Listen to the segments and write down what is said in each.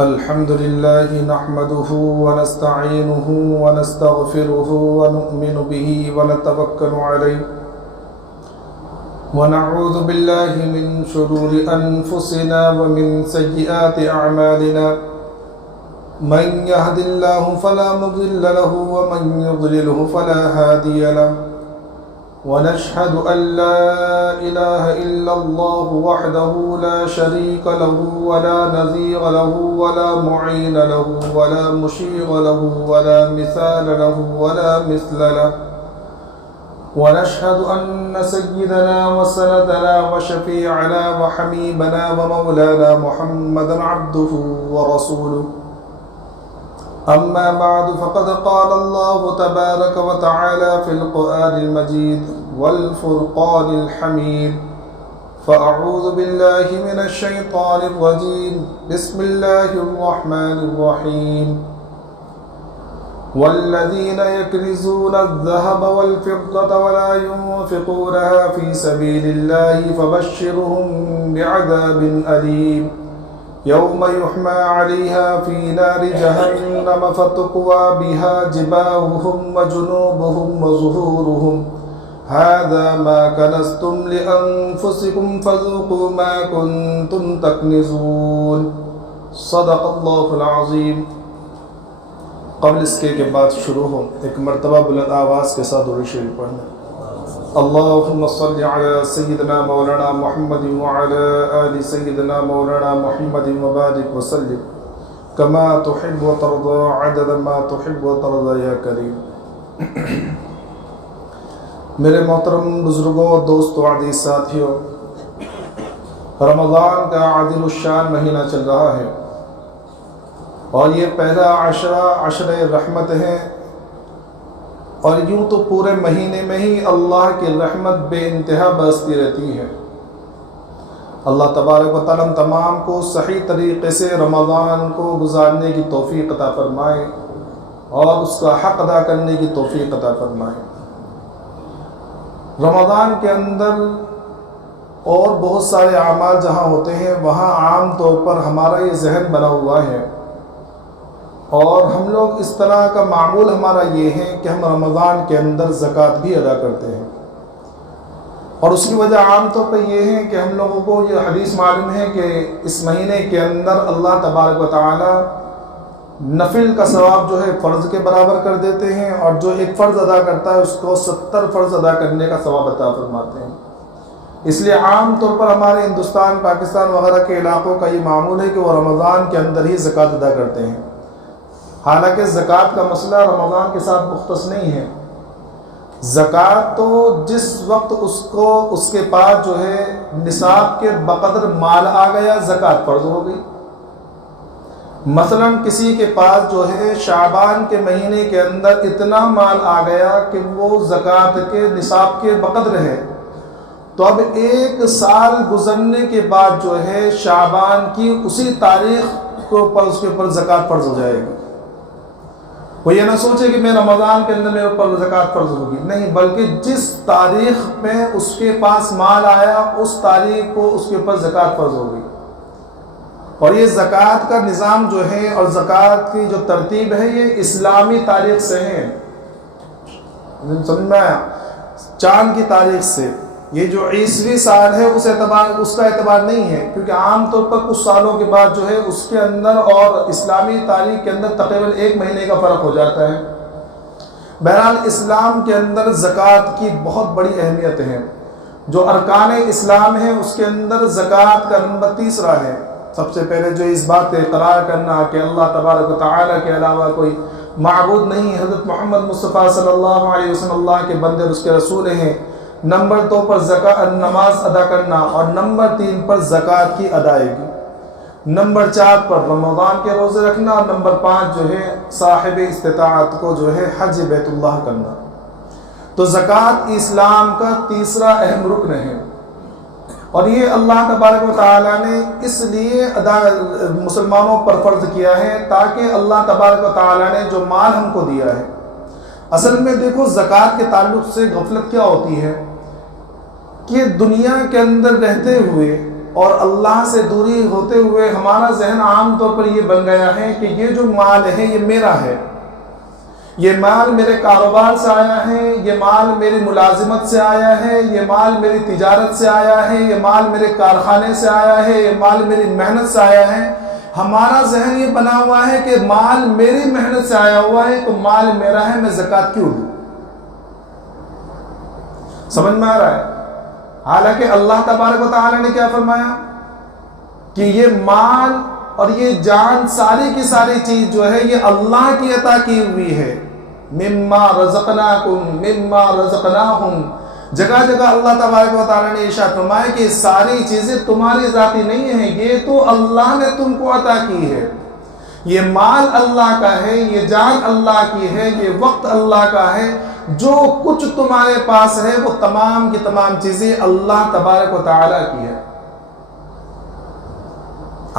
الحمد لله نحمده ونستعينه ونستغفره ونؤمن به ونتوكل عليه ونعوذ بالله من شرور أنفسنا ومن سيئات أعمالنا من يهد الله فلا مضل له ومن يضلله فلا هادي له ونشهد أن لا إله إلا الله وحده لا شريك له ولا نظير له ولا معين له ولا مشير له ولا مثال له ولا مثل له ونشهد أن سيدنا وسندنا وشفيعنا وحبيبنا ومولانا محمدا عبده ورسوله أما بعد فقد قال الله تبارك وتعالى في القرآن المجيد والفرقان الحميد فأعوذ بالله من الشيطان الرجيم بسم الله الرحمن الرحيم والذين يكنزون الذهب والفضة ولا ينفقونها في سبيل الله فبشرهم بعذاب أليم يوم يحمى عليها في نار جهنم فتقوى بها جباههم وجنوبهم وظهورهم هذا ما كنزتم لأنفسكم فذوقوا ما كنتم تكنزون صدق اللہ العظیم۔ قبل اس کے بعد شروع ہو ایک مرتبہ بلند آواز کے ساتھ درود شریف پڑھنا۔ اللهم صل على سيدنا مولانا محمد وعلى آل سيدنا مولانا محمد وبارك وسلم كما تحب وترضى عدد ما تحب وترضى يا كريم۔ میرے محترم بزرگوں، دوستوں، عزیز ساتھیوں، رمضان کا عظیم الشان مہینہ چل رہا ہے اور یہ پہلا عشرہ رحمت ہے، اور یوں تو پورے مہینے میں ہی اللہ کی رحمت بے انتہا برستی رہتی ہے۔ اللہ تبارک و تعالیٰ ہم تمام کو صحیح طریقے سے رمضان کو گزارنے کی توفیق عطا فرمائے اور اس کا حق ادا کرنے کی توفیق عطا فرمائے۔ رمضان کے اندر اور بہت سارے اعمال جہاں ہوتے ہیں وہاں عام طور پر ہمارا یہ ذہن بنا ہوا ہے، اور ہم لوگ اس طرح کا معمول ہمارا یہ ہے کہ ہم رمضان کے اندر زکوٰۃ بھی ادا کرتے ہیں، اور اس کی وجہ عام طور پہ یہ ہے کہ ہم لوگوں کو یہ حدیث معلوم ہے کہ اس مہینے کے اندر اللہ تبارک و تعالی نفل کا ثواب جو ہے فرض کے برابر کر دیتے ہیں، اور جو ایک فرض ادا کرتا ہے اس کو 70 فرض ادا کرنے کا ثواب عطا فرماتے ہیں۔ اس لیے عام طور پر ہمارے ہندوستان، پاکستان وغیرہ کے علاقوں کا یہ معمول ہے کہ وہ رمضان کے اندر ہی زکوٰۃ ادا کرتے ہیں، حالانکہ زکوٰۃ کا مسئلہ رمضان کے ساتھ مختص نہیں ہے۔ زکوٰۃ تو جس وقت اس کے پاس جو ہے نصاب کے بقدر مال آ گیا زکوٰۃ فرض ہو گئی۔ مثلا کسی کے پاس جو ہے شعبان کے مہینے کے اندر اتنا مال آ گیا کہ وہ زکوٰۃ کے نصاب کے بقدر ہے، تو اب 1 سال گزرنے کے بعد جو ہے شعبان کی اسی تاریخ کو پر اس کے اوپر زکوٰۃ فرض ہو جائے گی۔ وہ یہ نہ سوچے کہ میں رمضان کے اندر میرے اوپر زکوٰۃ فرض ہوگی، نہیں، بلکہ جس تاریخ میں اس کے پاس مال آیا اس تاریخ کو اس کے اوپر زکوٰۃ فرض ہوگی۔ اور یہ زکوٰۃ کا نظام جو ہے اور زکوٰۃ کی جو ترتیب ہے یہ اسلامی تاریخ سے ہے، سمجھ میں آیا؟ چاند کی تاریخ سے۔ یہ جو عیسوی سال ہے اس کا اعتبار نہیں ہے، کیونکہ عام طور پر کچھ سالوں کے بعد جو ہے اس کے اندر اور اسلامی تاریخ کے اندر تقریباً 1 مہینے کا فرق ہو جاتا ہے۔ بہرحال اسلام کے اندر زکوٰۃ کی بہت بڑی اہمیت ہے۔ جو ارکان اسلام ہے اس کے اندر زکوٰۃ کا نمبر 3 ہے۔ سب سے پہلے جو اس بات کا اقرار کرنا کہ اللہ تبارک و تعالیٰ کے علاوہ کوئی معبود نہیں، حضرت محمد مصطفیٰ صلی اللہ علیہ وسلم اللہ کے بندے اور اس کے رسول ہیں۔ نمبر 2 پر نماز ادا کرنا، اور نمبر 3 پر زکوٰۃ کی ادائیگی، نمبر 4 پر رمضان کے روزے رکھنا، اور نمبر 5 جو ہے صاحب استطاعت کو جو ہے حج بیت اللہ کرنا۔ تو زکوٰۃ اسلام کا 3 اہم رکن ہے، اور یہ اللہ تبارک و تعالیٰ نے اس لیے مسلمانوں پر فرض کیا ہے تاکہ اللہ تبارک و تعالیٰ نے جو مال ہم کو دیا ہے، اصل میں دیکھو زکوٰۃ کے تعلق سے غفلت کیا ہوتی ہے کہ دنیا کے اندر رہتے ہوئے اور اللہ سے دوری ہوتے ہوئے ہمارا ذہن عام طور پر یہ بن گیا ہے کہ یہ جو مال ہے یہ میرا ہے، یہ مال میرے کاروبار سے آیا ہے، یہ مال میری ملازمت سے آیا ہے، یہ مال میری تجارت سے آیا ہے، یہ مال میرے کارخانے سے آیا ہے، یہ مال میری محنت سے آیا ہے۔ ہمارا ذہن یہ بنا ہوا ہے کہ مال میری محنت سے آیا ہوا ہے تو مال میرا ہے، میں زکوٰۃ کیوں دوں؟ سمجھ میں آ رہا ہے؟ حالانکہ اللہ تبارک و تعالیٰ نے کیا فرمایا کہ یہ مال اور یہ جان ساری کی ساری چیز جو ہے یہ اللہ کی عطا کی ہوئی ہے۔ مما رزقناکم مما رزقناہم، جگہ جگہ اللہ تبارک و تعالیٰ نے ارشاد فرمایا کہ ساری چیزیں تمہاری ذاتی نہیں ہیں، یہ تو اللہ نے تم کو عطا کی ہے۔ یہ مال اللہ کا ہے، یہ جان اللہ کی ہے، یہ وقت اللہ کا ہے، جو کچھ تمہارے پاس ہے وہ تمام کی تمام چیزیں اللہ تبارک و تعالیٰ کی ہے۔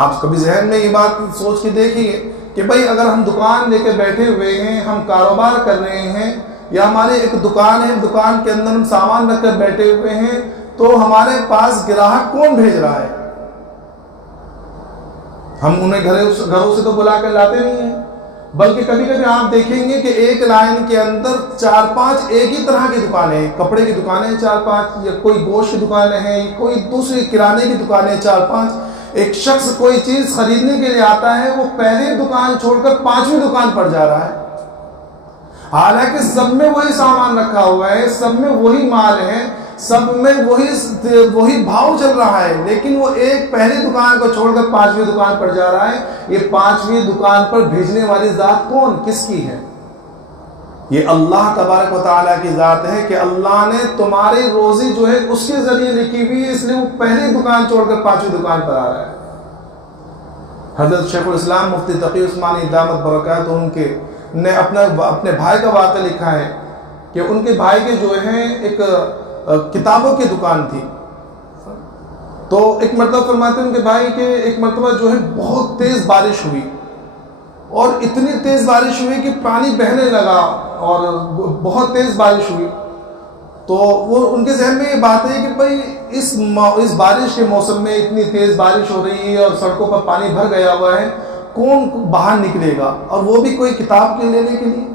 آپ کبھی ذہن میں یہ بات سوچ کے دیکھیے کہ بھئی اگر ہم دکان لے کے بیٹھے ہوئے ہیں، ہم کاروبار کر رہے ہیں، یا ہماری ایک دکان ہے، دکان کے اندر ہم سامان رکھ کر بیٹھے ہوئے ہیں، تو ہمارے پاس گراہک کون بھیج رہا ہے؟ ہم انہیں گھروں سے تو بلا کر لاتے نہیں ہیں، بلکہ کبھی کبھی آپ دیکھیں گے کہ ایک لائن کے اندر 4-5 ایک ہی طرح کی دکانیں ہیں، کپڑے کی دکانیں 4-5، یا کوئی گوشت کی دکانیں ہیں، کوئی دوسری کرانے کی دکانیں 4-5۔ ایک شخص کوئی چیز خریدنے کے لیے آتا ہے، وہ پہلی دکان چھوڑ کر 5ویں دکان پر جا رہا ہے، حالانکہ سب میں وہی سامان رکھا ہوا ہے، سب میں وہی مال ہے، سب میں وہی بھاؤ چل رہا ہے، لیکن وہ ایک پہلی دکان کو چھوڑ کر 5ویں دکان پر جا رہا ہے۔ یہ 5ویں دکان پر بھیجنے والی ذات کون، کس کی ہے؟ یہ اللہ تبارک و تعالیٰ کی ذات ہے کہ اللہ نے تمہاری روزی جو ہے اس کے ذریعے لکھی ہوئی ہے، اس لیے وہ پہلی دکان چھوڑ کر 5ویں دکان پر آ رہا ہے۔ حضرت شیخ الاسلام مفتی تقی عثمانی دامت برکاتہم کے نے اپنے بھائی کا واقعہ لکھا ہے کہ ان کے بھائی کے جو ہے ایک کتابوں کی دکان تھی، تو ایک مرتبہ فرماتے ہیں ان کے بھائی کے ایک مرتبہ جو ہے بہت تیز بارش ہوئی، اور اتنی تیز بارش ہوئی کہ پانی بہنے لگا، اور بہت تیز بارش ہوئی، تو وہ ان کے ذہن میں یہ بات ہے کہ بھئی اس بارش کے موسم میں اتنی تیز بارش ہو رہی ہے اور سڑکوں پر پانی بھر گیا ہوا ہے، کون باہر نکلے گا، اور وہ بھی کوئی کتاب کے لینے کے لیے؟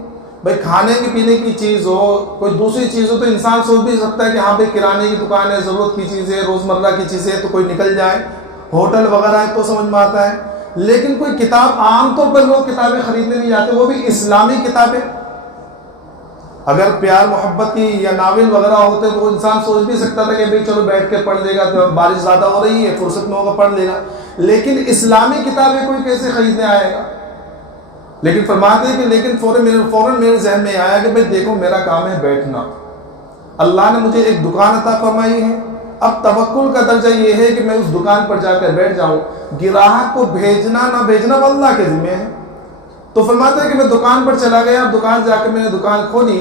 بھئی کھانے کی پینے کی چیز ہو، کوئی دوسری چیز ہو تو انسان سوچ بھی سکتا ہے کہ ہاں بھئی کرانے کی دکان ہے، ضرورت کی چیزیں، روزمرہ کی چیزیں تو کوئی نکل جائے، ہوٹل وغیرہ ہے تو سمجھ میں آتا ہے، لیکن کوئی کتاب عام طور پر لوگ کتابیں خریدنے نہیں جاتے، وہ بھی اسلامی کتابیں۔ اگر پیار محبت کی یا ناول وغیرہ ہوتے تو انسان سوچ بھی سکتا تھا کہ بھئی چلو بیٹھ کے پڑھ لے گا، تو بارش زیادہ ہو رہی ہے، فرصت میں ہوگا پڑھ لے گا، لیکن اسلامی کتابیں کوئی کیسے خریدنے آئے گا؟ لیکن فرماتے ہیں کہ لیکن فوراً میرے ذہن میں آیا کہ بھئی دیکھو میرا کام ہے بیٹھنا، اللہ نے مجھے ایک دکان عطا فرمائی ہے، اب توکل کا درجہ یہ ہے کہ میں اس دکان پر جا کر بیٹھ جاؤں، گراہک کو بھیجنا نہ بھیجنا وہ اللہ کے ذمہ ہے۔ تو فرماتے ہیں کہ میں دکان پر چلا گیا، دکان جا کے میں نے دکان کھولی،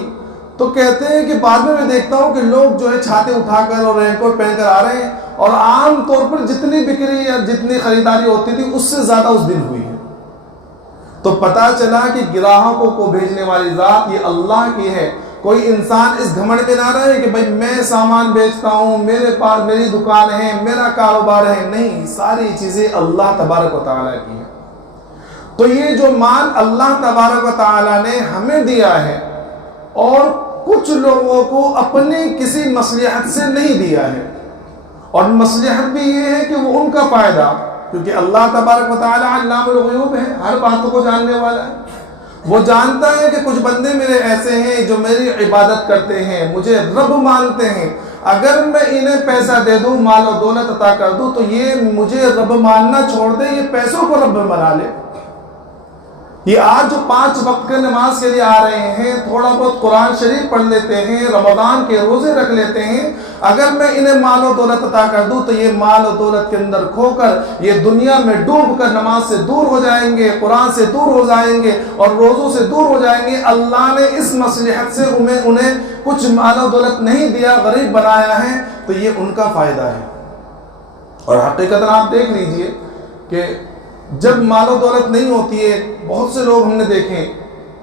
تو کہتے ہیں کہ بعد میں دیکھتا ہوں کہ لوگ جو ہے چھاتے اٹھا کر اور رین کوٹ پہن کر آ رہے ہیں، اور عام طور پر جتنی بکری یا جتنی خریداری ہوتی تھی اس سے زیادہ اس دن ہوئی ہے۔ تو پتہ چلا کہ گراہکوں کو بھیجنے والی ذات یہ اللہ کی ہے۔ کوئی انسان اس گھمنڈ میں نہ رہے کہ بھئی میں سامان بیچتا ہوں، میرے پاس میری دکان ہے، میرا کاروبار ہے، نہیں، ساری چیزیں اللہ تبارک و تعالیٰ کی ہیں۔ تو یہ جو مال اللہ تبارک و تعالیٰ نے ہمیں دیا ہے، اور کچھ لوگوں کو اپنی کسی مصلحت سے نہیں دیا ہے، اور مصلحت بھی یہ ہے کہ وہ ان کا فائدہ، کیونکہ اللہ تبارک و تعالیٰ علام الغیوب ہے، ہر باتوں کو جاننے والا ہے، وہ جانتا ہے کہ کچھ بندے میرے ایسے ہیں جو میری عبادت کرتے ہیں، مجھے رب مانتے ہیں، اگر میں انہیں پیسہ دے دوں، مال و دولت عطا کر دوں، تو یہ مجھے رب ماننا چھوڑ دے، یہ پیسوں کو رب بنا لے۔ یہ آج جو 5 وقت کے نماز کے لیے آ رہے ہیں، تھوڑا بہت قرآن شریف پڑھ لیتے ہیں، رمضان کے روزے رکھ لیتے ہیں، اگر میں انہیں مال و دولت عطا کر دوں تو یہ مال و دولت کے اندر کھو کر یہ دنیا میں ڈوب کر نماز سے دور ہو جائیں گے، قرآن سے دور ہو جائیں گے، اور روزوں سے دور ہو جائیں گے۔ اللہ نے اس مصلحت سے انہیں کچھ مال و دولت نہیں دیا، غریب بنایا ہے، تو یہ ان کا فائدہ ہے۔ اور حقیقتاً آپ دیکھ لیجئے کہ جب مال و دولت نہیں ہوتی ہے، بہت سے لوگ ہم نے دیکھے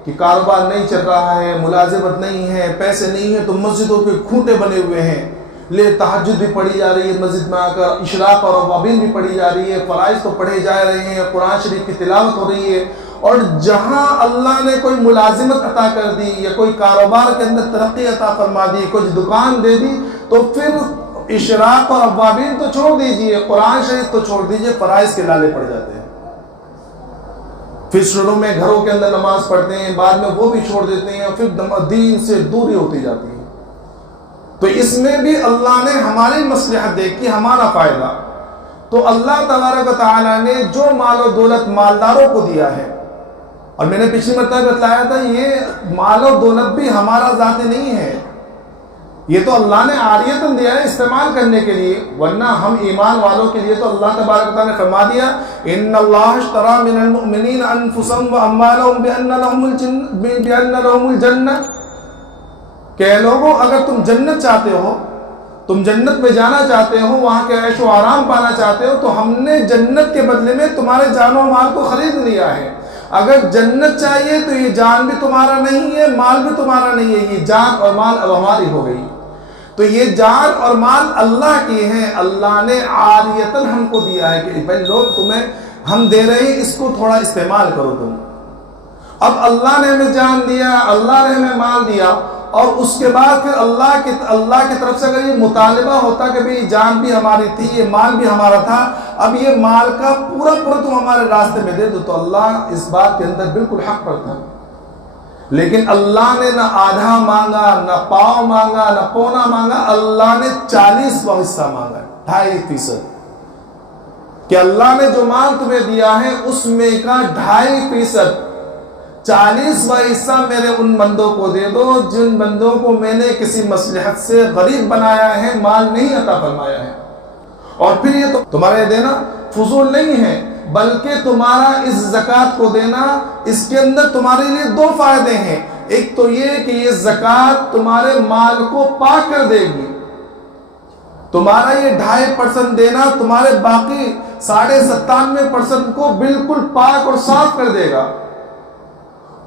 کہ کاروبار نہیں چل رہا ہے، ملازمت نہیں ہے، پیسے نہیں ہیں، تو مسجدوں کے کھوٹے بنے ہوئے ہیں، لے تہجد بھی پڑھی جا رہی ہے مسجد میں آ کر، اشراق اور اوابین بھی پڑھی جا رہی ہے، فرائض تو پڑھے جا رہے ہیں، قرآن شریف کی تلاوت ہو رہی ہے، اور جہاں اللہ نے کوئی ملازمت عطا کر دی یا کوئی کاروبار کے اندر ترقی عطا فرما دی، کوئی دکان دے دی، تو پھر اشراق اور اوابین تو چھوڑ دیجئے، قرآن شریف تو چھوڑ دیجئے، فرائض کے لالے پڑ جاتے ہیں۔ پھر شروع میں گھروں کے اندر نماز پڑھتے ہیں، بعد میں وہ بھی چھوڑ دیتے ہیں، پھر دین سے دوری ہوتی جاتی ہے۔ تو اس میں بھی اللہ نے ہماری مصلحت دیکھی، ہمارا فائدہ۔ تو اللہ تبارک و تعالیٰ نے جو مال و دولت مالداروں کو دیا ہے، اور میں نے پچھلی مرتبہ بتلایا تھا یہ مال و دولت بھی ہمارا ذاتی نہیں ہے، یہ تو اللہ نے عاریتاً دیا ہے استعمال کرنے کے لیے، ورنہ ہم ایمان والوں کے لیے تو اللہ تبارک و تعالیٰ نے فرما دیا ان اللہ اشترى من المؤمنین انفسهم واموالهم بان لهم الجنہ، کہ لوگوں اگر تم جنت چاہتے ہو، تم جنت میں جانا چاہتے ہو، وہاں کے عیش و آرام پانا چاہتے ہو، تو ہم نے جنت کے بدلے میں تمہارے جان و مال کو خرید لیا ہے۔ اگر جنت چاہیے تو یہ جان بھی تمہارا نہیں ہے، مال بھی تمہارا نہیں ہے، یہ جان اور مال اب ہماری ہو گئی۔ تو یہ جان اور مال اللہ کی ہیں، اللہ نے عاریتاً ہم کو دیا ہے کہ بھائی لوگ تمہیں ہم دے رہے ہیں، اس کو تھوڑا استعمال کرو تم۔ اب اللہ نے ہمیں جان دیا، اللہ نے ہمیں مال دیا، اور اس کے بعد پھر اللہ کی طرف سے اگر یہ مطالبہ ہوتا کہ بھئی جان بھی ہماری تھی، یہ مال بھی ہمارا تھا، اب یہ مال کا پورا تم ہمارے راستے میں دے دو، تو اللہ اس بات کے اندر بالکل حق پر تھا۔ لیکن اللہ نے نہ آدھا مانگا، نہ پاؤ مانگا، نہ پونا مانگا، اللہ نے 40واں حصہ مانگا، 2.5%، کہ اللہ نے جو مال تمہیں دیا ہے اس میں کا 2.5%، 40واں حصہ میرے ان بندوں کو دے دو جن بندوں کو میں نے کسی مصلحت سے غریب بنایا ہے، مال نہیں عطا فرمایا ہے۔ اور پھر یہ تو تمہارے دینا فضول نہیں ہے، بلکہ تمہارا اس زکوٰۃ کو دینا، اس کے اندر تمہارے لیے 2 فائدے ہیں۔ ایک تو یہ کہ یہ زکوٰۃ تمہارے مال کو پاک کر دے گی، تمہارا یہ 2.5% دینا تمہارے باقی 97.5% کو بالکل پاک اور صاف کر دے گا،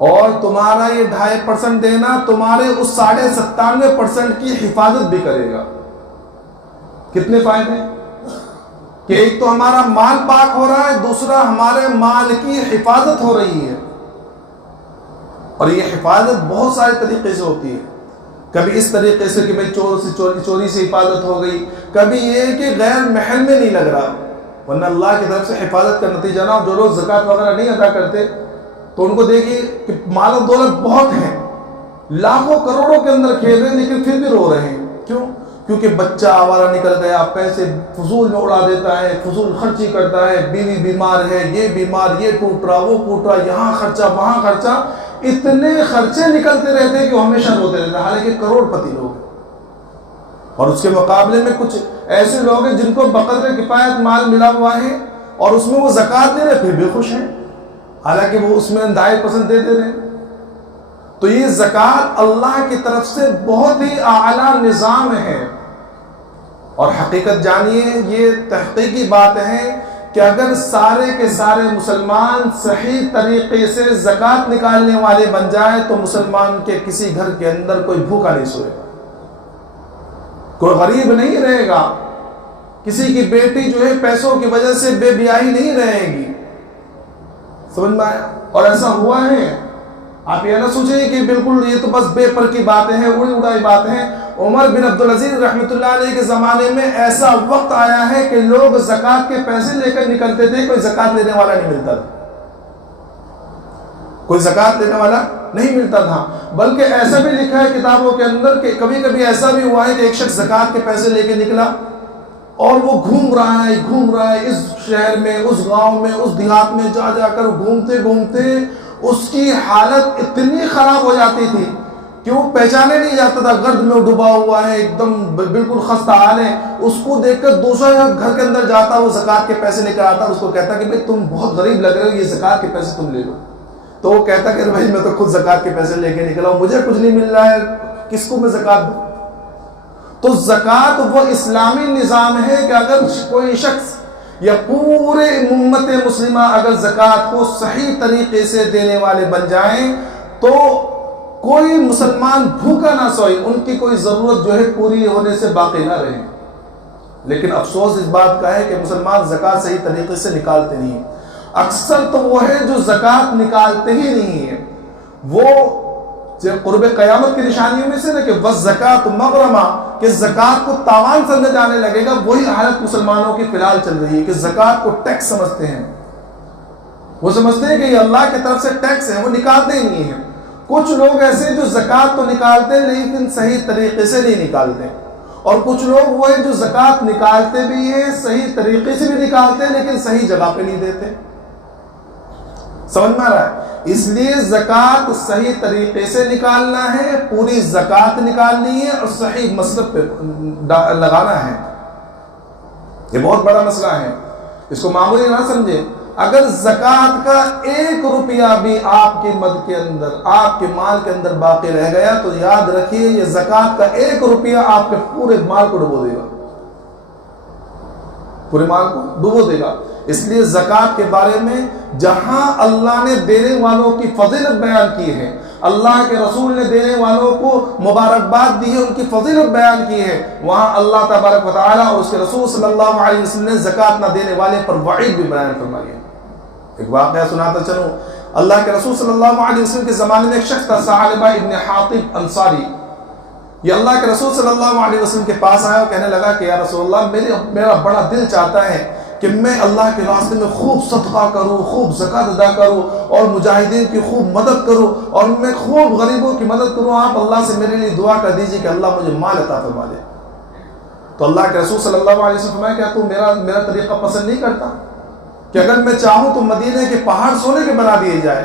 اور تمہارا یہ 2.5% دینا تمہارے اس 97.5% کی حفاظت بھی کرے گا۔ کتنے فائدے؟ کہ ایک تو ہمارا مال پاک ہو رہا ہے، دوسرا ہمارے مال کی حفاظت ہو رہی ہے، اور یہ حفاظت بہت سارے طریقے سے ہوتی ہے۔ کبھی اس طریقے سے کہ بھئی چوری سے حفاظت ہو گئی، کبھی یہ کہ غیر محل میں نہیں لگ رہا، ورنہ اللہ کی طرف سے حفاظت کا نتیجہ نہ، جو لوگ زکوٰۃ وغیرہ نہیں ادا کرتے تو ان کو دیکھیے کہ مال و دولت بہت ہے، لاکھوں کروڑوں کے اندر کھیل رہے ہیں، لیکن پھر بھی رو رہے ہیں۔ کیوں؟ کیونکہ بچہ آوارہ نکل گیا، پیسے فضول میں اڑا دیتا ہے، فضول خرچی کرتا ہے، بیوی بیمار ہے، یہ بیمار، یہ ٹوٹ رہا، وہ ٹوٹ رہا، یہاں خرچہ وہاں خرچہ، اتنے خرچے نکلتے رہتے ہیں کہ وہ ہمیشہ روتے رہتے ہیں، حالانکہ کروڑ پتی لوگ ہیں۔ اور اس کے مقابلے میں کچھ ایسے لوگ ہیں جن کو بقدر کفایت مال ملا ہوا ہے، اور اس میں وہ زکوٰۃ دے رہے پھر بھی خوش ہیں، حالانکہ وہ اس میں 2.5% دے رہے ہیں۔ تو یہ زکوٰۃ اللہ کی طرف سے بہت ہی اعلیٰ نظام ہے، اور حقیقت جانیے یہ تحقیقی بات ہے کہ اگر سارے کے سارے مسلمان صحیح طریقے سے زکوٰۃ نکالنے والے بن جائے تو مسلمان کے کسی گھر کے اندر کوئی بھوکا نہیں سوئے گا، کوئی غریب نہیں رہے گا، کسی کی بیٹی جو ہے پیسوں کی وجہ سے بے بیاہی نہیں رہے گی۔ سمجھ میں آیا؟ اور ایسا ہوا ہے، آپ یہ نہ سوچیں کہ بالکل یہ تو بس بے پر کی باتیں ہیں، اڑی اڑائی باتیں ہیں۔ عمر بن عبدالعزیز رحمۃ اللہ علیہ کے زمانے میں ایسا وقت آیا ہے کہ لوگ زکوٰۃ کے پیسے لے کر نکلتے تھے، کوئی زکوٰۃ لینے والا نہیں ملتا تھا، کوئی زکوٰۃ لینے والا نہیں ملتا تھا۔ بلکہ ایسا بھی لکھا ہے کتابوں کے اندر کہ کبھی کبھی ایسا بھی ہوا ہے کہ ایک شخص زکوٰۃ کے پیسے لے کے نکلا اور وہ گھوم رہا ہے اس شہر میں، اس گاؤں میں، اس دیہات میں، جا جا کر گھومتے گھومتے اس کی حالت اتنی خراب ہو جاتی تھی کہ وہ پہچانے نہیں جاتا تھا، گرد میں ڈوبا ہوا ہے، ایک دم بالکل خستہ حال ہے۔ اس کو دیکھ کر دوسرا گھر کے اندر جاتا، وہ زکوٰۃ کے پیسے لے کر آتا، اس کو کہتا کہ بھائی تم بہت غریب لگ رہے ہو، یہ زکوٰۃ کے پیسے تم لے لو۔ تو وہ کہتا کہ بھائی میں تو خود زکوٰۃ کے پیسے لے کے نکلا ہوں، مجھے کچھ نہیں مل رہا ہے، کس کو میں زکوٰۃ دوں؟ تو زکوٰۃ وہ اسلامی نظام ہے کہ اگر کوئی شخص یا پورے امت مسلمہ اگر زکوٰۃ کو صحیح طریقے سے دینے والے بن جائیں تو کوئی مسلمان بھوکا نہ سوئے، ان کی کوئی ضرورت جو ہے پوری ہونے سے باقی نہ رہے۔ لیکن افسوس اس بات کا ہے کہ مسلمان زکوٰۃ صحیح طریقے سے نکالتے نہیں ہیں۔ اکثر تو وہ ہے جو زکوٰۃ نکالتے ہی نہیں ہیں۔ وہ قرب قیامت کی نشانیوں میں سے نا کہ وَالزَّكَاةُ مَغْرَمَةٌ، کہ زکوٰۃ کو تاوان سمجھا جانے لگے گا، وہی حالت مسلمانوں کی فی الحال چل رہی ہے کہ زکوٰۃ کو ٹیکس سمجھتے ہیں۔ وہ سمجھتے ہیں کہ یہ اللہ کی طرف سے ٹیکس ہے، وہ نکالتے ہی نہیں ہیں۔ کچھ لوگ ایسے جو زکوٰۃ تو نکالتے لیکن صحیح طریقے سے نہیں نکالتے، اور کچھ لوگ وہ ہیں جو زکوٰۃ نکالتے بھی ہیں، صحیح طریقے سے بھی نکالتے ہیں لیکن صحیح جگہ پہ نہیں دیتے۔ سمجھ میں آ رہا ہے؟ اس لیے زکوٰۃ صحیح طریقے سے نکالنا ہے، پوری زکوٰۃ نکالنی ہے اور صحیح مصرف پہ لگانا ہے۔ یہ بہت بڑا مسئلہ ہے، اس کو معمولی نہ سمجھے۔ اگر زکوٰۃ کا 1 روپیہ بھی آپ کی مد کے اندر، آپ کے مال کے اندر باقی رہ گیا تو یاد رکھیے یہ زکوٰۃ کا 1 روپیہ آپ کے پورے مال کو ڈبو دے گا، پورے مال کو ڈبو دے گا۔ اس لیے زکوٰۃ کے بارے میں جہاں اللہ نے دینے والوں کی فضیلت بیان کی ہے، اللہ کے رسول نے دینے والوں کو مبارکباد دی ہے، ان کی فضیلت بیان کی ہے، وہاں اللہ تبارک و تعالیٰ اور اس کے رسول صلی اللہ علیہ وسلم نے زکوٰۃ نہ دینے والے پر وعید بھی بیان فرمائی ہے۔ ایک واقعہ سناتا چلوں، اللہ کے رسول صلی اللہ علیہ وسلم کے زمانے میں ایک شخص تھا، ثعلبہ ابن حاطب انصاری۔ یہ اللہ کے رسول صلی اللہ علیہ وسلم کے پاس آیا اور کہنے لگا کہ یا رسول اللہ، میرا بڑا دل چاہتا ہے کہ میں اللہ کے راستے میں خوب صدقہ کروں، خوب زکوٰۃ ادا کروں اور مجاہدین کی خوب مدد کروں اور میں خوب غریبوں کی مدد کروں، آپ اللہ سے میرے لیے دعا کر دیجیے کہ اللہ مجھے مال عطا فرما دے۔ تو اللہ کے رسول صلی اللہ علیہ وسلم فرمایا کیا تو میرا طریقہ پسند نہیں کرتا کہ اگر میں چاہوں تو مدینے کے پہاڑ سونے کے بنا دیے جائے؟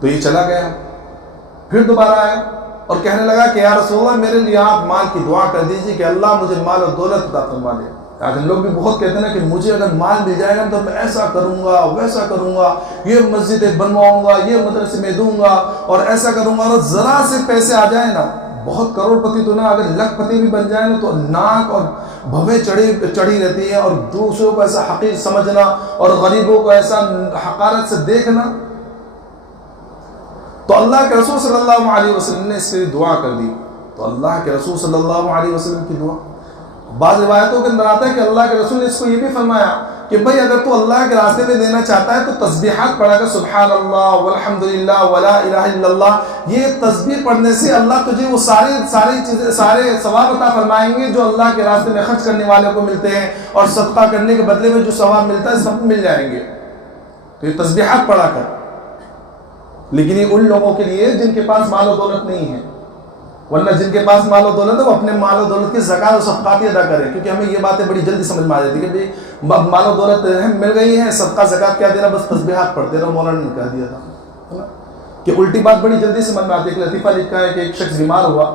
تو یہ چلا گیا، پھر دوبارہ آیا اور کہنے لگا کہ یا رسول اللہ میرے لیے آپ مال کی دعا کر دیجیے کہ اللہ مجھے مال و دولت عطا فرما دے۔ آج ہم لوگ بھی بہت کہتے ہیں نا کہ مجھے اگر مال مل جائے گا تو میں ایسا کروں گا، ویسا کروں گا، یہ مسجدیں بنواؤں گا، یہ مدرسے میں دوں گا اور ایسا کروں گا۔ اور ذرا سے پیسے آ جائیں نا، بہت کروڑ پتی تو نہ، اگر لاکھ پتی بھی بن جائے نا تو ناک اور بھویں چڑھی رہتی ہے، اور دوسروں کو ایسا حقیر سمجھنا اور غریبوں کو ایسا حقارت سے دیکھنا۔ تو اللہ کے رسول صلی اللہ علیہ وسلم نے اس کے لیے دعا کر دی۔ تو اللہ کے رسول صلی اللہ علیہ وسلم کی دعا، بعض روایتوں کے اندر آتا ہے کہ اللہ کے رسول نے اس کو یہ بھی فرمایا کہ بھئی اگر تو اللہ کے راستے میں دینا چاہتا ہے تو تسبیحات پڑھا کر، سبحان اللہ والحمدللہ ولا الہ الا اللہ، یہ تسبیح پڑھنے سے اللہ تجھے وہ سارے ثواب عطا فرمائیں گے جو اللہ کے راستے میں خرچ کرنے والے کو ملتے ہیں، اور صدقہ کرنے کے بدلے میں جو ثواب ملتا ہے سب مل جائیں گے۔ تو یہ تسبیحات پڑھا کر، لیکن یہ ان لوگوں کے لیے جن کے پاس مال و دولت نہیں ہے، ورنہ جن کے پاس مال و دولت ہے وہ اپنے مال و دولت کی زکوٰۃ و صدقات ادا کریں، کیونکہ ہمیں یہ باتیں بڑی جلدی سمجھ میں آ جاتی ہے کہ بھائی مال و دولت مل گئی ہے، صدقہ زکوٰۃ کیا دینا، بس تسبیحات پڑھتے رہو، مولانا نے کہہ دیا تھا کہ الٹی بات بڑی جلدی سمجھ میں آتی ہے۔ ایک لطیفہ لکھا ہے کہ ایک شخص بیمار ہوا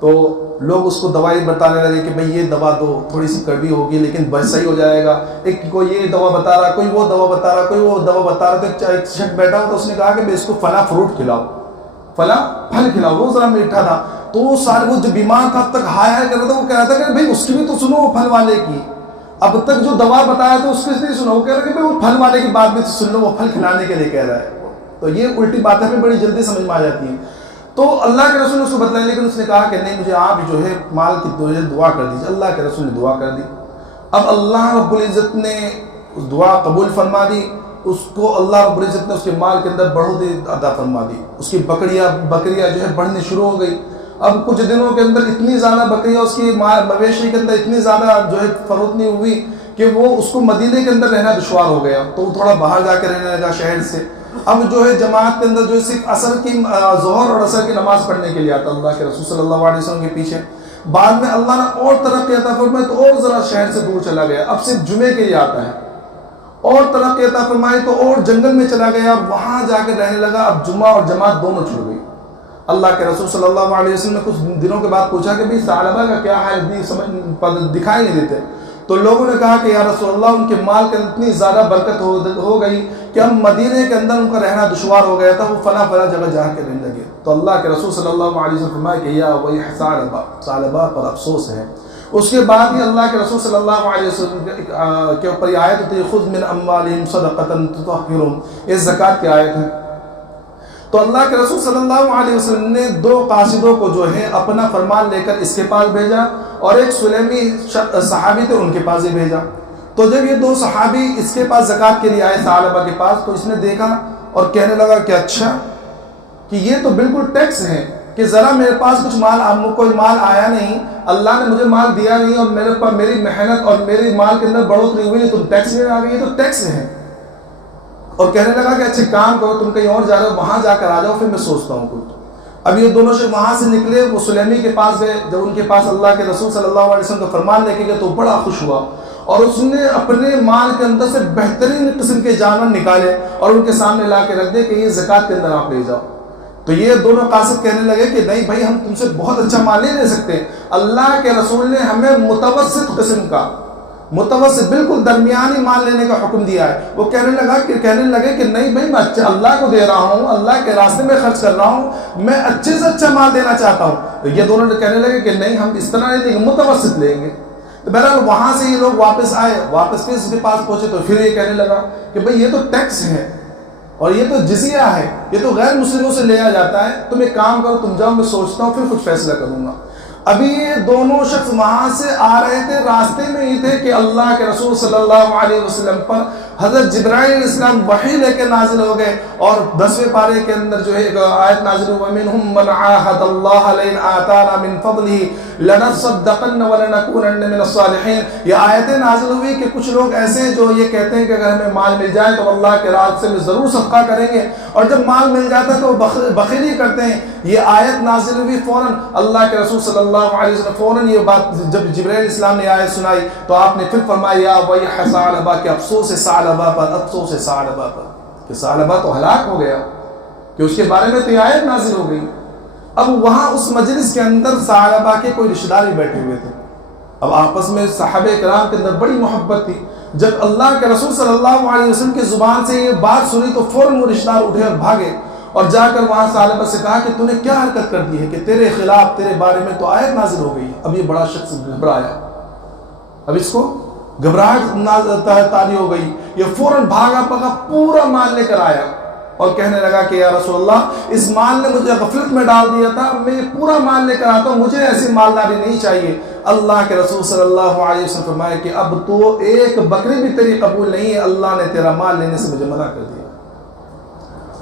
تو لوگ اس کو دوائی بتانے لگے کہ بھئی یہ دوا دو، تھوڑی سی کڑوی ہوگی لیکن بس صحیح ہو جائے گا، ایک کوئی یہ دوا بتا رہا، کوئی وہ دوا بتا رہا، کوئی وہ دوا بتا رہا۔ تو ایک شخص بیٹھا ہوا تو اس نے کہا کہ اس کو فلاں فروٹ کھلاؤ، فلاں پھل کھلاؤ، وہ ذرا میٹھا تھا۔ تو وہ جو بیمار تھا اب تک ہائے ہائے کر رہا تھا، وہ کہہ رہا تھا کہ بھائی اس کی بھی تو سنو، وہ پھل والے کی، اب تک جو دوا بتایا تھا اس کی نہیں سنا، وہ کہہ رہا کہ بھائی وہ پھل والے کی بات بھی تو سن لو، وہ پھل کھلانے کے لیے کہہ رہا ہے۔ تو یہ الٹی باتیں بھی بڑی جلدی سمجھ میں آ جاتی ہیں۔ تو اللہ کے رسول نے اس کو بتلایا، لیکن اس نے کہا کہ نہیں، مجھے آپ جو ہے مال کی دعا کر دیجیے۔ اللہ کے رسول نے دعا کر دی۔ اب اللہ رب العزت نے اس دعا قبول فرما دی، اس کو اللہ رب العزت نے اس کے مال کے اندر بڑھوتری عطا فرما دی، اس کی بکریاں جو ہے بڑھنی شروع ہو گئی۔ اب کچھ دنوں کے اندر اتنی زیادہ بکریاں اس کی مویشی کے اندر اتنی زیادہ جو ہے فروتنی ہوئی کہ وہ اس کو مدینے کے اندر رہنا دشوار ہو گیا، تو وہ تھوڑا باہر جا کے رہنے لگا شہر سے۔ اب جو ہے جماعت کے اندر جو ہے صرف عصر کی ظہر اور عصر کی نماز پڑھنے کے لیے آتا اللہ کے رسول صلی اللہ علیہ وسلم کے پیچھے۔ بعد میں اللہ نے اور ترقی عطا فرمائی تو اور ذرا شہر سے دور چلا گیا، اب صرف جمعے کے لیے آتا ہے، اور ترقی عطا فرمائی تو اور جنگل میں چلا گیا، وہاں جا کے رہنے لگا۔ اب جمعہ اور جماعت دونوں چھوڑ گئی۔ اللہ کے رسول صلی اللہ علیہ وسلم نے کچھ دنوں کے بعد پوچھا کہ ثعلبہ کا کیا حال ہے، سمجھ دکھائی نہیں دیتے۔ تو لوگوں نے کہا کہ یا رسول اللہ، ان کے مال کے اتنی زیادہ برکت ہو گئی کہ اب مدینے کے اندر ان کا رہنا دشوار ہو گیا تھا، وہ فلاں جگہ جا کے رہنے لگے۔ تو اللہ کے رسول صلی اللہ علیہ وسلم فرمایا کہ یا ویح ثعلبہ پر افسوس ہے۔ اس کے بعد ہی اللہ کے رسول صلی اللہ علیہ وسلم کے اوپر یہ آیت ہوتی ہے، خذ من اموالہم صدقۃ تطہرہم، یہ زکوٰۃ کی آیت ہے۔ تو اللہ کے رسول صلی اللہ علیہ وسلم نے 2 قاصدوں کو جو ہے اپنا فرمان لے کر اس کے پاس بھیجا اور ایک سلیمی صحابی تھے ان کے پاس ہی بھیجا۔ تو جب یہ 2 صحابی اس کے پاس زکوٰۃ کے لیے آئے ثعلبہ کے پاس، تو اس نے دیکھا اور کہنے لگا کہ اچھا کہ یہ تو بالکل ٹیکس ہے کہ ذرا میرے پاس کچھ کوئی مال آیا نہیں، اللہ نے مجھے مال دیا نہیں اور میرے پاس میری محنت اور میرے مال کے اندر بڑھوتری ہوئی، تم ٹیکس میں آ گئی، یہ تو ٹیکس ہے۔ اور کہنے لگا کہ اچھے کام کرو، تم کہیں اور جا رہے ہو، وہاں جا کر آ جاؤ، پھر میں سوچتا ہوں کچھ۔ اب یہ دونوں شخص وہاں سے نکلے، وہ سلیمی کے پاس گئے۔ جب ان کے پاس اللہ کے رسول صلی اللہ علیہ وسلم کا فرمان لے کے گئے تو بڑا خوش ہوا، اور اس نے اپنے مال کے اندر سے بہترین قسم کے جانور نکالے اور ان کے سامنے لا کے رکھ دے کہ یہ زکوٰۃ کے اندر آپ لے جاؤ۔ تو یہ دونوں قاصد کہنے لگے کہ نہیں بھائی، ہم تم سے بہت اچھا مال نہیں لے سکتے، اللہ کے رسول نے ہمیں متوسط قسم کا، متوسط بالکل درمیانی مال لینے کا حکم دیا ہے۔ وہ کہنے لگے کہ نہیں بھائی، میں اللہ کو دے رہا ہوں، اللہ کے راستے میں خرچ کر رہا ہوں، میں اچھے سے اچھا مال دینا چاہتا ہوں۔ تو یہ دونوں کہنے لگے کہ نہیں، ہم اس طرح نہیں لیں گے، متوسط لیں گے۔ تو بہرحال وہاں سے یہ لوگ واپس آئے، واپس پھر اس کے پاس پہنچے تو پھر یہ کہنے لگا کہ بھائی یہ تو ٹیکس ہے اور یہ تو جزیہ ہے، یہ تو غیر مسلموں سے لیا جاتا ہے، تم ایک کام کرو، تم جاؤ، میں سوچتا ہوں پھر کچھ فیصلہ کروں گا۔ ابھی یہ دونوں شخص وہاں سے آ رہے تھے، راستے میں ہی تھے کہ اللہ کے رسول صلی اللہ علیہ وسلم پر حضرت جبرائیل علیہ السلام وحی لے کے نازل ہو گئے، اور 10ویں پارے کے اندر جو ہے ایک آیت نازل ہوئی، وَمِنْهُمْ مَنْ عَاهَدَ اللَّهَ لَئِنْ آتَانَا مِنْ فَضْلِهِ لَنَصَّدَّقَنَّ وَلَنَكُونَنَّ مِنَ الصَّالِحِينَ۔ یہ آیتیں نازل ہوئی کہ کچھ لوگ ایسے ہیں جو یہ کہتے ہیں کہ اگر ہمیں مال مل جائے تو اللہ کے راستے میں ضرور صدقہ کریں گے، اور جب مال مل جاتا ہے تو وہ بخیلی کرتے ہیں۔ یہ آیت نازل ہوئی، فوراً اللہ کے رسول صلی اللہ علیہ وسلم فوراً یہ بات جب جبرائیل علیہ السلام نے آیت سنائی تو آپ نے پھر فرمایا وَيْحَ ثعلبہ، کہ افسوس ہے ثعلبہ پر، افسوس ہے ثعلبہ پر، کہ ثعلبہ تو ہلاک ہو گیا، کہ اس کے بارے میں تو یہ آیت نازل ہو گئی۔ اب وہاں اس مجلس کے اندر ثعلبہ کے کوئی رشتہ دار بیٹھے ہوئے تھے، اب آپس میں صحابہ کرام کے اندر بڑی محبت تھی۔ جب اللہ کے رسول صلی اللہ علیہ وسلم کی زبان سے یہ بات سنی تو فوراً وہ رشتہ دار اٹھے اور بھاگے اور جا کر وہاں ثعلبہ سے کہا کہ تو نے کیا حرکت کر دی ہے کہ تیرے خلاف، تیرے بارے میں تو آیت نازل ہو گئی ہے۔ اب یہ بڑا شخص گھبرایا، اب اس کو گھبراہٹ تاری ہو گئی، یہ فوراً بھاگا پورا مال لے کر آیا اور کہنے لگا کہ یا رسول اللہ، اس مال نے مجھے غفلت میں ڈال دیا تھا، میں یہ پورا مال لے کر آتا ہوں، مجھے ایسی مالداری نہیں چاہیے۔ اللہ کے رسول صلی اللہ علیہ وسلم فرمائے کہ اب تو ایک بکری بھی تیری قبول نہیں ہے، اللہ نے تیرا مال لینے سے مجھے منع کر دیا۔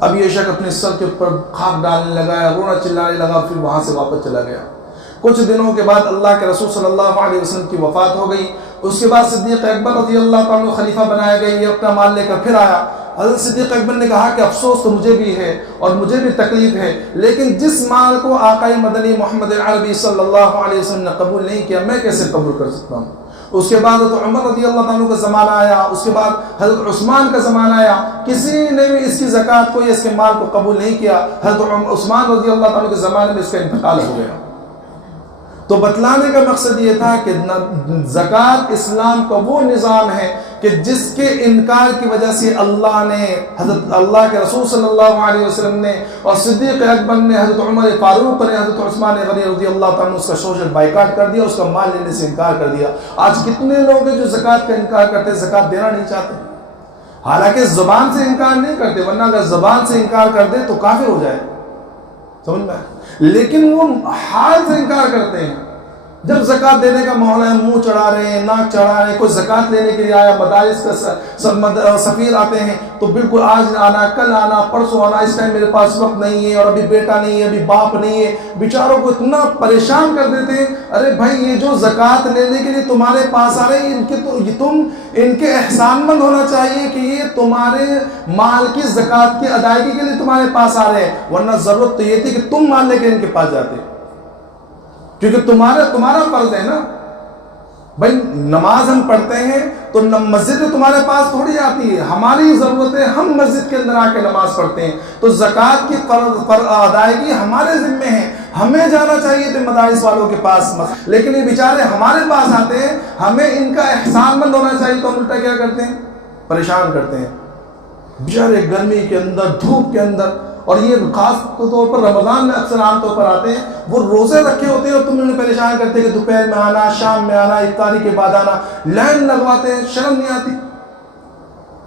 اب یہ شخص اپنے سر کے اوپر خاک ڈالنے لگا، رونا چلانے لگا، پھر وہاں سے واپس چلا گیا۔ کچھ دنوں کے بعد اللہ کے رسول صلی اللہ علیہ وسلم کی وفات ہو گئی۔ اس کے بعد صدیق اکبر رضی اللہ عنہ خلیفہ بنایا گیا، یہ اپنا مال لے کر پھر آیا۔ حضرت صدیق اکبر نے کہا کہ افسوس تو مجھے بھی ہے اور مجھے بھی تکلیف ہے، لیکن جس مال کو آقائے مدنی محمد عربی صلی اللہ علیہ وسلم نے قبول نہیں کیا، میں کیسے قبول کر سکتا ہوں؟ اس کے بعد حضرت عمر رضی اللہ عنہ کا زمانہ آیا، اس کے بعد حضرت عثمان کا زمانہ آیا، کسی نے بھی اس کی زکوٰۃ کو یا اس کے مال کو قبول نہیں کیا۔ حضرت عثمان رضی اللہ عنہ کے زمانے میں اس کا انتقال ہو گیا۔ تو بتلانے کا مقصد یہ تھا کہ زکوٰۃ اسلام کا وہ نظام ہے کہ جس کے انکار کی وجہ سے اللہ نے، حضرت اللہ کے رسول صلی اللہ علیہ وسلم نے اور صدیق اکبر نے، حضرت عمر فاروق نے، حضرت عثمان غنی رضی اللہ عنہ اس کا سوشل بائیکاٹ کر دیا، اس کا مال لینے سے انکار کر دیا۔ آج کتنے لوگ ہیں جو زکوٰۃ کا انکار کرتے ہیں، زکوٰۃ دینا نہیں چاہتے، حالانکہ زبان سے انکار نہیں کرتے، ورنہ اگر زبان سے انکار کر دے تو کافر ہو جائے، سمجھ میں، لیکن وہ حال سے انکار کرتے ہیں۔ جب زکوٰۃ دینے کا ماحول ہے، منہ چڑھا رہے ہیں، ناک چڑھا رہے ہیں، کوئی زکوٰۃ لینے کے لیے آیا، مدارس کا سفیر آتے ہیں تو بالکل آج آنا، کل آنا، پرسوں آنا، اس ٹائم میرے پاس وقت نہیں ہے، اور ابھی بیٹا نہیں ہے، ابھی باپ نہیں ہے، بیچاروں کو اتنا پریشان کر دیتے ہیں۔ ارے بھائی، یہ جو زکوٰۃ لینے کے لیے تمہارے پاس آ رہے ہیں، تم ان کے احسان مند ہونا چاہیے کہ یہ تمہارے مال کی زکوٰۃ کی ادائیگی کے لیے تمہارے پاس آ رہے ہیں، ورنہ ضرورت تو یہ تھی کہ تم مال لے کے ان کے پاس جاتے، کیونکہ تمہارا فرض ہے نا بھائی۔ نماز ہم پڑھتے ہیں تو مسجد تمہارے پاس تھوڑی آتی ہے، ہماری ضرورت ہے، ہم مسجد کے اندر آ کے نماز پڑھتے ہیں، تو زکوٰۃ کی ادائیگی ہمارے ذمے ہے، ہمیں جانا چاہیے تھے مدارس والوں کے پاس، لیکن یہ بیچارے ہمارے پاس آتے ہیں، ہمیں ان کا احسان مند ہونا چاہیے، تو ہم الٹا کیا کرتے ہیں، پریشان کرتے ہیں بیچارے، گرمی کے اندر، دھوپ کے اندر۔ اور یہ خاص طور پر رمضان میں اکثر عام طور پر آتے ہیں، وہ روزے رکھے ہوتے ہیں اور تم انہیں پریشان کرتے ہیں کہ دوپہر میں آنا، شام میں آنا، افطاری کے بعد آنا، لائن لگواتے ہیں، شرم نہیں آتی۔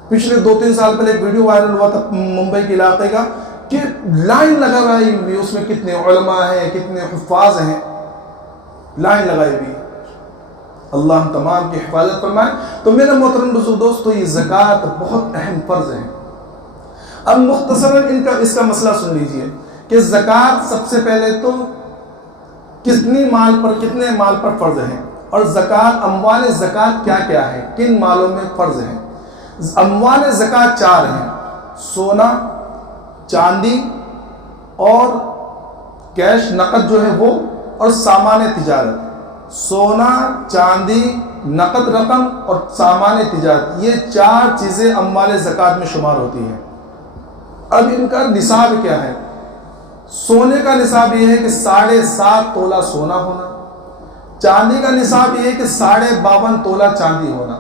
پچھلے 2-3 سال پہلے ایک ویڈیو وائرل ہوا تھا ممبئی کے علاقے کا کہ لائن لگائی ہوئی، اس میں کتنے علماء ہیں، کتنے حفاظ ہیں، لائن لگائی ہوئی. اللہ ہم تمام کی حفاظت فرمائے. تو میرے محترم بزرگ دوستو، یہ زکوٰۃ بہت اہم فرض ہے. اب مختصراً اس کا مسئلہ سن لیجئے کہ زکوٰۃ سب سے پہلے تو کتنے مال پر فرض ہے، اور زکوٰۃ، اموال زکوٰۃ کیا کیا ہے، کن مالوں میں فرض ہے. اموال زکوٰۃ 4 ہیں: سونا، چاندی اور کیش نقد جو ہے وہ، اور سامان تجارت. سونا، چاندی، نقد رقم اور سامان تجارت، یہ 4 چیزیں اموال زکوٰۃ میں شمار ہوتی ہیں. اب ان کا نصاب کیا ہے؟ سونے کا نصاب یہ ہے کہ 7.5 تولہ سونا ہونا. چاندی کا نصاب یہ ہے کہ 52.5 تولہ چاندی ہونا.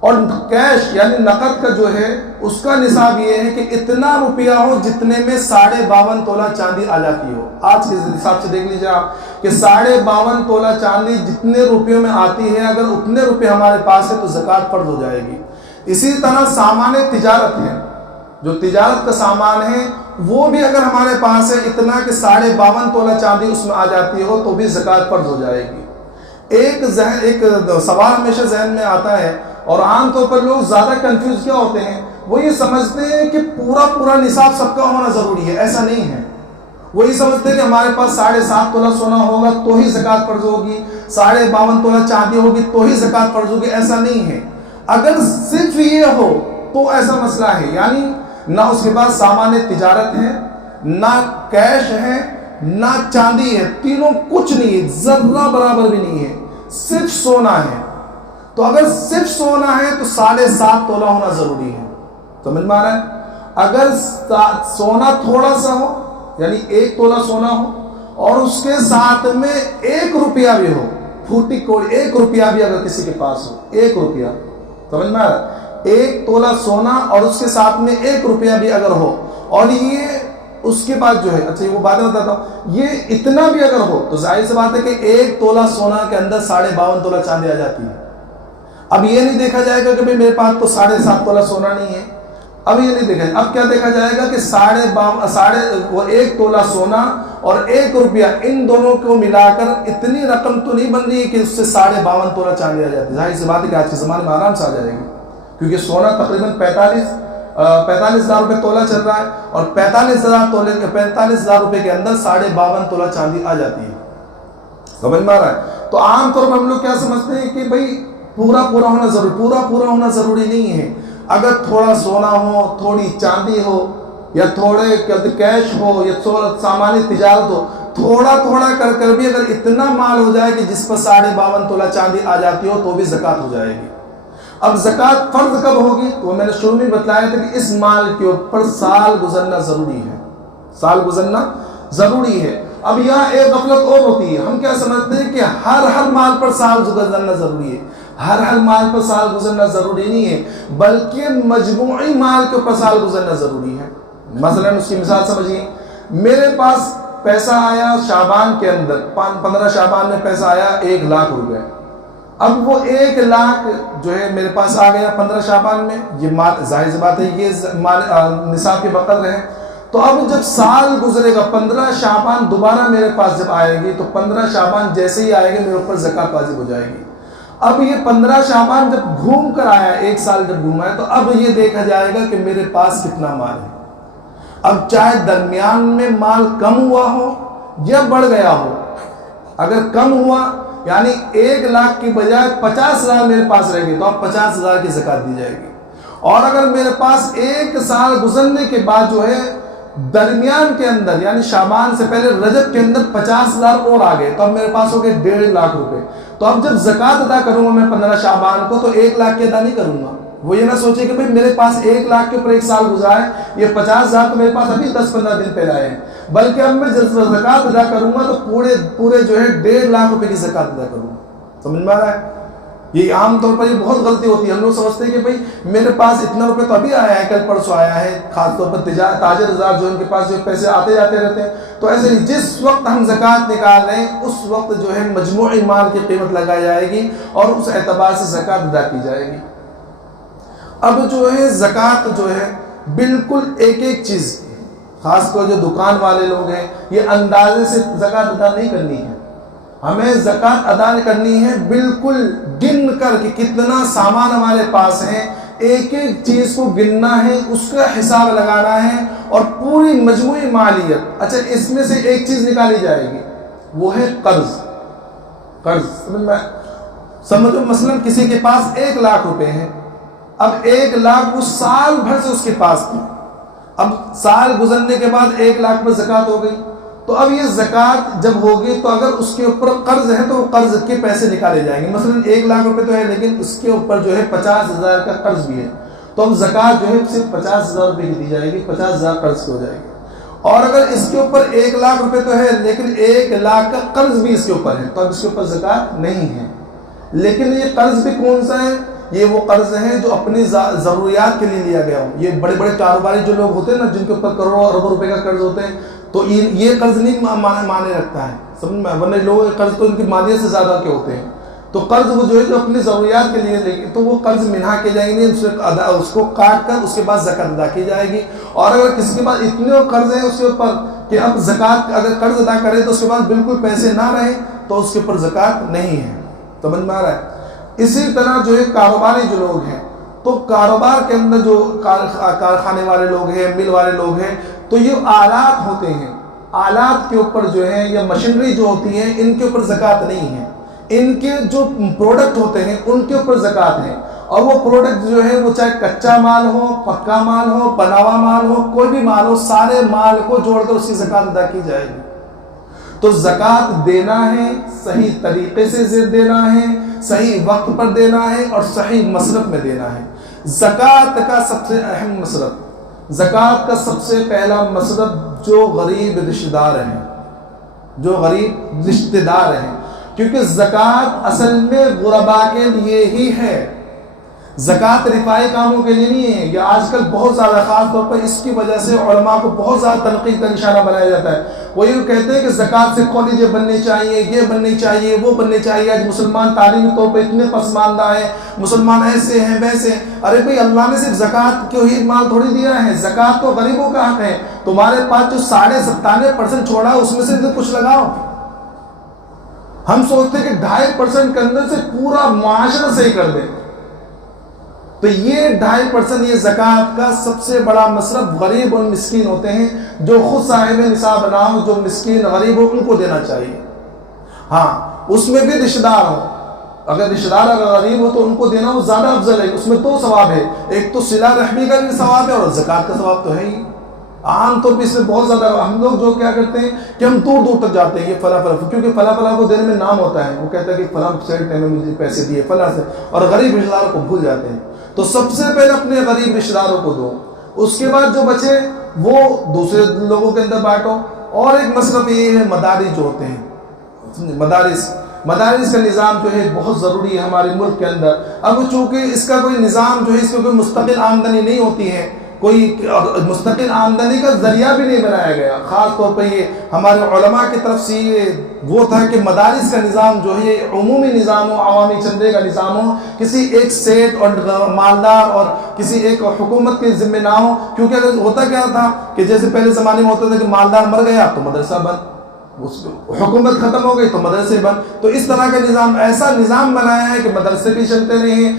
اور کیش یعنی نقد کا جو ہے اس کا نصاب یہ ہے کہ اتنا روپیہ ہو جتنے میں 52.5 تولہ چاندی آ جاتی ہو. آج کے حساب سے دیکھ لیجیے آپ کہ 52.5 تولہ چاندی جتنے روپیوں میں آتی ہے، اگر اتنے روپے ہمارے پاس ہے تو زکوٰۃ فرض ہو جائے گی. اسی طرح سامان تجارت ہے، جو تجارت کا سامان ہے وہ بھی اگر ہمارے پاس ہے اتنا کہ 52.5 تولہ چاندی اس میں آ جاتی ہو تو بھی زکوٰۃ فرض ہو جائے گی. ایک سوال ہمیشہ ذہن میں آتا ہے، اور عام طور پر لوگ زیادہ کنفیوز کیا ہوتے ہیں، وہ یہ سمجھتے ہیں کہ پورا نصاب سب کا ہونا ضروری ہے. ایسا نہیں ہے. وہ یہ سمجھتے ہیں کہ ہمارے پاس 7.5 تولہ سونا ہوگا تو ہی زکوٰۃ فرض ہوگی، 52.5 تولہ چاندی ہوگی تو ہی زکوٰۃ فرض ہوگی. ایسا نہیں ہے. اگر صرف یہ ہو تو ایسا مسئلہ ہے، یعنی نہ اس کے بعد سامان تجارت ہے، نہ کیش ہے، نہ چاندی ہے، تینوں کچھ نہیں ہے، ذرہ برابر بھی نہیں ہے، صرف سونا ہے. تو اگر صرف سونا ہے تو 7.5 تولہ ہونا ضروری ہے. سمجھ میں آ رہا ہے؟ اگر سونا تھوڑا سا ہو، یعنی 1 تولہ سونا ہو اور اس کے ساتھ میں 1 روپیہ بھی ہو، پھوٹی کوڑی 1 روپیہ بھی اگر کسی کے پاس ہو، 1 روپیہ، سمجھ میں آ رہا ہے؟ 1 تولہ سونا اور اس کے ساتھ میں 1 روپیہ بھی اگر ہو، اور یہ اس کے بعد جو ہے، اچھا وہ باتیں بتاتا ہوں، یہ اتنا بھی اگر ہو تو ظاہر سی بات ہے کہ 1 تولہ سونا کے اندر 52.5 تولہ چاندی آ جاتی ہے. اب یہ نہیں دیکھا جائے گا کہ بھئی میرے پاس تو 7.5 تولہ سونا نہیں ہے. اب یہ نہیں دیکھا جائے. اب کیا دیکھا جائے گا کہ وہ 1 تولہ سونا اور 1 روپیہ، ان دونوں کو ملا کر اتنی رقم تو نہیں بن رہی ہے کہ اس سے 52.5 تولہ چاندی آ جاتی ہے. ظاہر سی بات ہے کہ آج کے زمانے میں آرام سے آ جائے گی، کیونکہ سونا تقریباً 45,000 روپے تولہ چل رہا ہے، اور 45,000 روپے کے اندر 52.5 تولہ چاندی آ جاتی ہے. سمجھ میں آ رہا ہے؟ تو عام طور پر ہم لوگ کیا سمجھتے ہیں کہ بھائی پورا ہونا ضروری، پورا ہونا ضروری نہیں ہے. اگر تھوڑا سونا ہو، تھوڑی چاندی ہو، یا تھوڑے کیش ہو، یا سامانی تجارت ہو، تھوڑا کر بھی اگر اتنا مال ہو جائے کہ جس پر 52.5 تولہ چاندی آ جاتی ہو تو بھی زکوٰۃ ہو جائے گی. اب زکوٰۃ فرض کب ہوگی؟ تو میں نے شروع میں بتلایا تھا کہ اس مال کے اوپر سال گزرنا ضروری ہے، سال گزرنا ضروری ہے. اب یہاں ایک غفلت اور ہوتی ہے، ہم کیا سمجھتے ہیں کہ ہر مال پر سال گزرنا ضروری ہے. ہر مال پر سال گزرنا ضروری نہیں ہے، بلکہ مجموعی مال کے اوپر سال گزرنا ضروری ہے. مثلا اس کی مثال سمجھیے، میرے پاس پیسہ آیا شعبان کے اندر، 15 شعبان میں پیسہ آیا 1 لاکھ روپے. اب وہ 1 لاکھ جو ہے میرے پاس آ گیا 15 شعبان میں، یہ مال ظاہر سی بات ہے یہ مال نصاب کے بقدر ہے. تو اب جب سال گزرے گا، 15 شعبان دوبارہ میرے پاس جب آئے گی تو 15 شعبان جیسے ہی آئے گی میرے اوپر زکوٰۃ واجب ہو جائے گی. اب یہ 15 شعبان جب گھوم کر آیا، 1 سال جب گھوما ہے، تو اب یہ دیکھا جائے گا کہ میرے پاس کتنا مال ہے. اب چاہے درمیان میں مال کم ہوا ہو یا بڑھ گیا ہو، اگر کم ہوا یعنی 1 لاکھ کی بجائے 50,000 میرے پاس رہ گئے تو اب 50,000 کی زکوٰۃ دی جائے گی. اور اگر میرے پاس 1 سال گزرنے کے بعد جو ہے درمیان کے اندر یعنی شعبان سے پہلے رجب کے اندر 50,000 اور آ گئے تو اب میرے پاس ہو گئے 1.5 لاکھ روپے. تو اب جب زکوٰۃ ادا کروں گا میں 15 شعبان کو تو 1 لاکھ کی ادا نہیں کروں گا. وہ یہ نہ سوچے کہ بھئی میرے پاس 1 لاکھ کے اوپر 1 سال گزرا ہے، یہ 50,000 تو میرے پاس ابھی 10-15 دن پہلے آئے ہیں، بلکہ اب میں جب زکوٰۃ ادا کروں گا تو پورے جو ہے 1.5 لاکھ روپے کی زکوٰۃ ادا کروں گا. سمجھ میں آ رہا ہے؟ یہ عام طور پر یہ بہت غلطی ہوتی ہے. ہم لوگ سمجھتے ہیں کہ بھئی میرے پاس اتنا روپے تو ابھی آیا ہے، کل پرسوں آیا ہے. خاص طور پر تاجر ہزار جو ان کے پاس جو پیسے آتے جاتے رہتے ہیں، تو ایسے ہی جس وقت ہم زکوٰۃ نکال رہے ہیں اس وقت جو ہے مجموعی مال کی قیمت لگائی جائے گی اور اس اعتبار سے زکوٰۃ ادا کی جائے گی. اب جو ہے زکوٰۃ جو ہے بالکل ایک چیز خاص کر جو دکان والے لوگ ہیں، یہ اندازے سے زکوٰۃ ادا نہیں کرنی ہے. ہمیں زکوٰۃ ادا کرنی ہے بالکل گن کر کہ کتنا سامان ہمارے پاس ہے، ایک ایک چیز کو گننا ہے، اس کا حساب لگانا ہے، اور پوری مجموعی مالیت. اچھا اس میں سے ایک چیز نکالی جائے گی، وہ ہے قرض. سمجھو مثلا کسی کے پاس 1,00,000 روپے ہیں، اب 1,00,000 وہ سال بھر سے اس کے پاس تھی، اب سال گزرنے کے بعد 1,00,000 پر زکوٰۃ ہو گئی. تو اب یہ زکوٰۃ جب ہوگی تو اگر اس کے اوپر قرض ہے تو وہ قرض کے پیسے نکالے جائیں گے. مثلا 1,00,000 روپے تو ہے، لیکن اس کے اوپر جو ہے 50,000 کا قرض بھی ہے، تو اب زکوٰۃ جو ہے صرف 50,000 روپے کی دی جائے گی، 50,000 قرض کی ہو جائے گی. اور اگر اس کے اوپر 1,00,000 روپے تو ہے لیکن 1,00,000 کا قرض بھی اس کے اوپر ہے، تو اب اس کے اوپر زکوٰۃ نہیں ہے. لیکن یہ قرض بھی کون سا ہے؟ یہ وہ قرض ہے جو اپنی ضروریات کے لیے لیا گیا ہو. یہ بڑے بڑے کاروباری جو لوگ ہوتے ہیں نا، جن کے اوپر کروڑوں اربوں روپے کا قرض ہوتے ہیں، تو یہ قرض نہیں مانے رکھتا ہے، سمجھ میں؟ ورنہ لوگ قرض تو ان کی مالیت سے زیادہ کے ہوتے ہیں. تو قرض وہ جو ہے جو اپنی ضروریات کے لیے لے گی، تو وہ قرض منہا کے جائیں گے، اس کو کاٹ کر اس کے بعد زکوٰۃ ادا کی جائے گی. اور اگر کسی کے پاس اتنے قرض ہیں اس کے اوپر کہ اب زکوٰۃ اگر قرض ادا کرے تو اس کے پاس بالکل پیسے نہ رہے، تو اس کے اوپر زکوٰۃ نہیں ہے. سمجھ میں آ رہا ہے؟ اسی طرح جو ہے کاروباری جو لوگ ہیں، تو کاروبار کے اندر جو کارخانے والے لوگ ہیں، مل والے لوگ ہیں، تو یہ آلات ہوتے ہیں، آلات کے اوپر جو ہے یا مشینری جو ہوتی ہیں، ان کے اوپر زکوٰۃ نہیں ہے. ان کے جو پروڈکٹ ہوتے ہیں ان کے اوپر زکوٰۃ ہے. اور وہ پروڈکٹ جو ہے وہ چاہے کچا مال ہو، پکا مال ہو، بنا ہوا مال ہو، کوئی بھی مال ہو، سارے مال کو جوڑ کر اس کی زکوٰۃ ادا کی جائے گی. تو زکوٰۃ دینا ہے، صحیح طریقے سے دینا ہے، صحیح وقت پر دینا ہے، اور صحیح مصرف میں دینا ہے. زکوٰۃ کا سب سے اہم مصرف، زکوٰۃ کا سب سے پہلا مصرف جو غریب رشتہ دار ہیں، جو غریب رشتہ دار ہیں، کیونکہ زکوٰۃ اصل میں غربا کے لیے ہی ہے. زکوٰۃ رفاہی کاموں کے لیے نہیں ہے. یہ آج کل بہت زیادہ، خاص طور پر اس کی وجہ سے علماء کو بہت زیادہ تنقید کا نشانہ بنایا جاتا ہے. وہ یہ کہتے ہیں کہ زکوٰۃ سے کالجیں بننی چاہیے، یہ بننی چاہیے، وہ بننی چاہیے. آج مسلمان تعلیمی طور پر اتنے پسماندہ ہیں، مسلمان ایسے ہیں ویسے. ارے بھائی، اللہ نے صرف زکوٰۃ کو ہی مال تھوڑی دیا ہے، زکوٰۃ تو غریبوں کا حق ہے. تمہارے پاس جو 97.5% چھوڑا اس میں سے کچھ لگاؤ. ہم سوچتے ہیں کہ 2.5% کے اندر سے پورا معاشرہ صحیح کر دیں. تو یہ 2.5% یہ زکوٰۃ کا سب سے بڑا مصرف غریب اور مسکین ہوتے ہیں، جو خود صاحب نصاب نہ ہو، جو مسکین غریب ہو، ان کو دینا چاہیے. ہاں، اس میں بھی رشتہ دار ہو. اگر رشتہ دار اگر غریب ہو تو ان کو دینا وہ زیادہ افضل ہے. اس میں 2 ثواب ہے، ایک تو صلہ رحمی کا بھی ثواب ہے، اور زکوٰۃ کا ثواب تو ہے ہی. عام طور پہ اس میں بہت زیادہ ہم لوگ جو کیا کرتے ہیں کہ ہم دور دور تک جاتے ہیں، یہ فلاں فلاں، کیونکہ فلاں فلاں کو دینے میں نام ہوتا ہے. وہ کہتا ہے کہ فلاں سیٹ نے مجھے پیسے دیے فلاں سے، اور غریب رشتہ داروں کو بھول جاتے ہیں. تو سب سے پہلے اپنے غریب رشتہ داروں کو دو، اس کے بعد جو بچے وہ دوسرے لوگوں کے اندر بانٹو. اور ایک مصرف یہ ہے مدارس جو ہوتے ہیں، مدارس کا نظام جو ہے بہت ضروری ہے ہمارے ملک کے اندر. اب چونکہ اس کا کوئی نظام جو ہے، اس کو کوئی مستقل آمدنی نہیں ہوتی ہے، کوئی مستقل آمدنی کا ذریعہ بھی نہیں بنایا گیا. خاص طور پہ یہ ہمارے علماء کی طرف سے یہ وہ تھا کہ مدارس کا نظام جو ہے عمومی نظام ہو، عوامی چندے کا نظام ہو، کسی ایک سیٹ اور مالدار اور کسی ایک حکومت کے ذمہ نہ ہو. کیونکہ اگر ہوتا کیا تھا کہ جیسے پہلے زمانے میں ہوتا تھا کہ مالدار مر گیا تو مدرسہ بند، حکومت ختم ہو گئی تو مدرسے بند. تو اس طرح کا نظام، ایسا نظام بنایا ہے کہ مدرسے بھی چلتے رہے،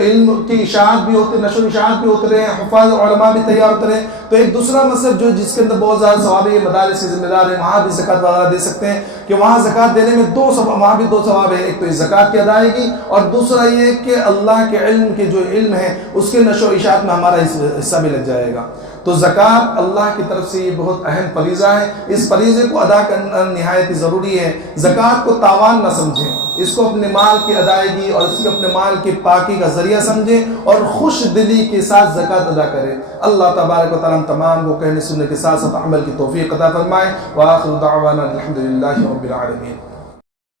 علم کی اشاعت بھی ہوتے، نشر و اشاعت بھی ہوتے رہے، حفاظ علماء بھی تیار ہوتے رہے. تو ایک دوسرا مصرف جو جس کے اندر بہت زیادہ ثواب ہے، یہ مدارس کے ذمہ دار ہیں، وہاں بھی زکوٰۃ وغیرہ دے سکتے ہیں. کہ وہاں زکوٰۃ دینے میں وہاں بھی 2 ثواب ہے. ایک تو زکوٰۃ کی ادائیگی، اور دوسرا یہ کہ اللہ کے علم کے جو علم ہے اس کے نشر و اشاعت میں ہمارا حصہ بھی لگ جائے گا. تو زکوٰۃ اللہ کی طرف سے یہ بہت اہم فریضہ ہے. اس فریضے کو ادا کرنا نہایت ضروری ہے. زکوٰۃ کو تاوان نہ سمجھیں، اس کو اپنے مال کی ادائیگی اور اس کو اپنے مال کی پاکی کا ذریعہ سمجھیں، اور خوش دلی کے ساتھ زکوٰۃ ادا کریں. اللہ تبارک و تعالیٰ تمام کو کہنے سننے کے ساتھ ساتھ عمل کی توفیق عطا فرمائے. وآخر دعوانا الحمدللہ رب العالمین.